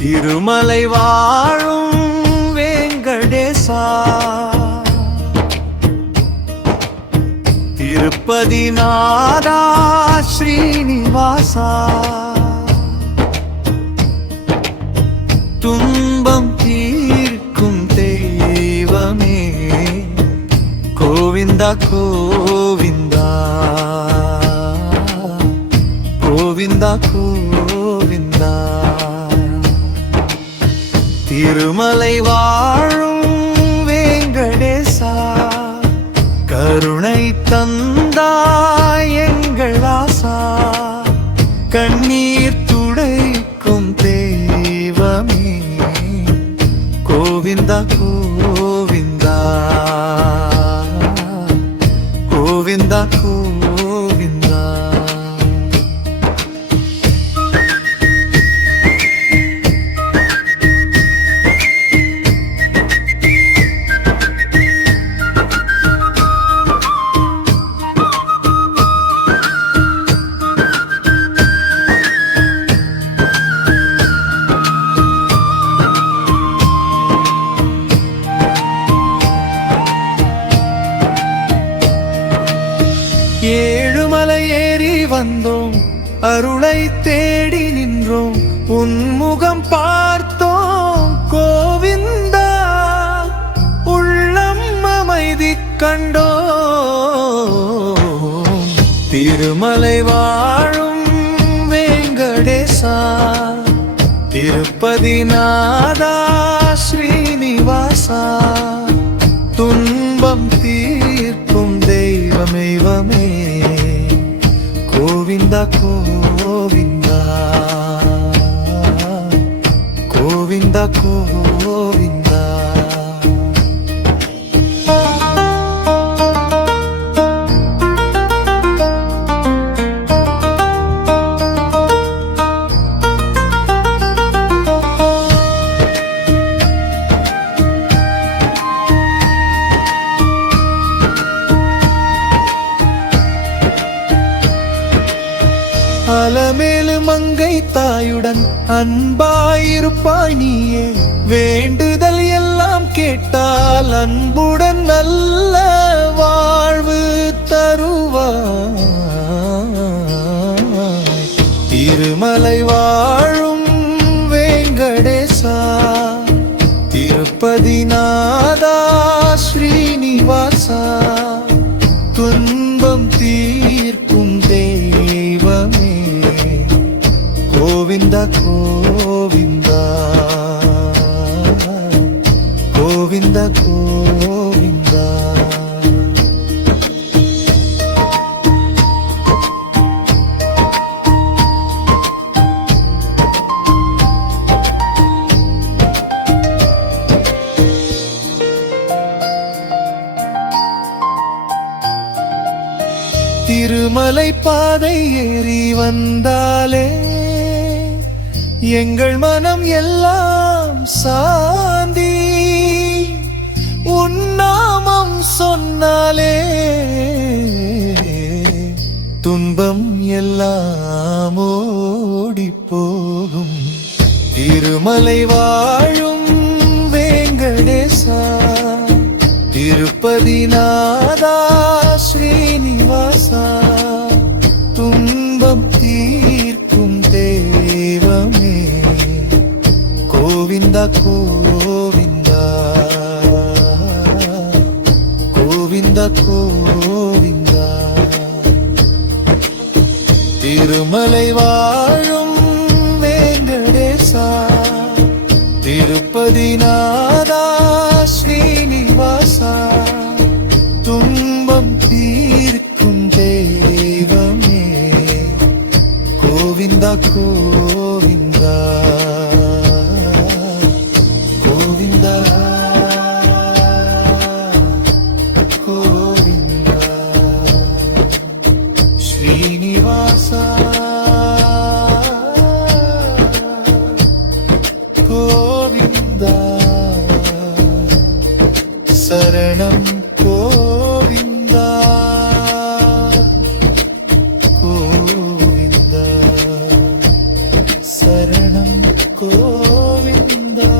திருமலை வாழும் வேங்கடேசா. திருப்பதி நாதா ஸ்ரீனிவாசா. துன்பம் தீர்க்கும் தெய்வமே கோவிந்தா கோவிந்தா. கோவிந்தா கோ திருமலை வாழும் வேங்கடேசா கருணை தந்தா எங்கள் ஆசா. கண்ணீர் துடைக்கும் தெய்வமே கோவிந்தா கோவிந்தா. கோவிந்தா கோ ஏழுமலை ஏறி வந்தோம். அருளை தேடி நின்றோம். உன்முகம் பார்த்தோம். கோவிந்தா உள்ளம் அமைதி கண்டோம். திருமலை வாழும் வேங்கடேசா திருப்பதி நாதா ஸ்ரீனிவாசா. தெய்வமெய்வமே கோவிந்தா கோவிந்தா கோவிந்தா கோவிந்தா அலமேலு மங்கை தாயுடன் அன்பாயிருப்பாய் நீயே. வேண்டுதல் எல்லாம் கேட்டால் அன்புடன் நல்ல வாழ்வு தருவாய். திருமலை வாழும் வேங்கடேசா திருப்பதி நாதா ஸ்ரீனிவாசா துன்பம் தீர்க்க கோவிந்த கோவிந்தா. கோவிந்த கோவிந்தா. திருமலை பாதை ஏறி வந்தாலே எங்கள் மனம் எல்லாம் சாந்தி. உன்னாமம் சொன்னாலே துன்பம் எல்லாம் ஓடி போகும் திருமலை வாழும் வேங்கடேசா திருப்பதி நாதா ஸ்ரீனிவாசா. கோவிந்தா. திருமலை வாழும் வேங்கடேசா. திருப்பதி நாதா ஸ்ரீனிவாசா. துன்பம் தீர்க்கும் தெய்வமே. கோவிந்தா கோ சரணம் கோவிந்தா. கோவிந்தா. சரணம் கோவிந்தா.